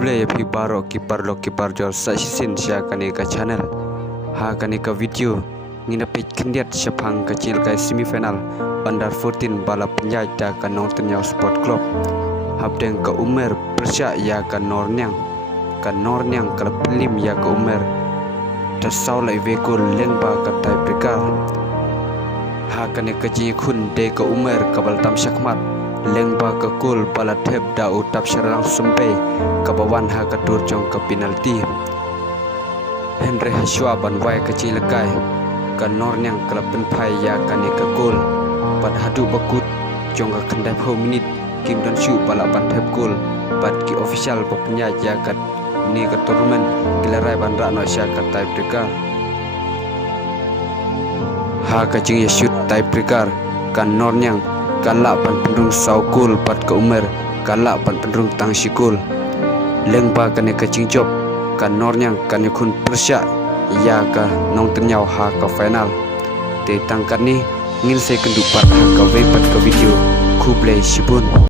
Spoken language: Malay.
Kuble ya pi baro kipar jor sa sisin sia kani ka channel ha kani ka video ngina page kendiat sepang kecil ka semifinal under 14 bala penjaj da ka Northern Sport Club habdeng ka Umer Persya ya ka Nornyang ka Pelim ya ka Umer tasau lai vekul lengba ka tiebreaker ha kani ka ji khun de ka Umer ka baltam sakmat lengba ke kul pala thep da utap serang sempe kabawan ha katur jong ke penalti Henry Haswa ban wai kecil kai ka Nornyang klub penpai ya kani ke kul pad hadu bakut jong ka kendai 4 minit kim don shu pala ban thep kul pad ki official popnya ya kat ni ke tournament kilarai ban ra no sya ka tiebreaker ha ka jing ya shoot tiebreaker kan Nornyang kalak pan pendung saukul pat ke Umer kalak pan pendung tang sikul lengba kane ke cingjob kan Nornyang kan khun Persya ya ka nong tenyau ha ka final te tangkat ni ngil se kendupat ha ka wepat ke video Kuble Sibun.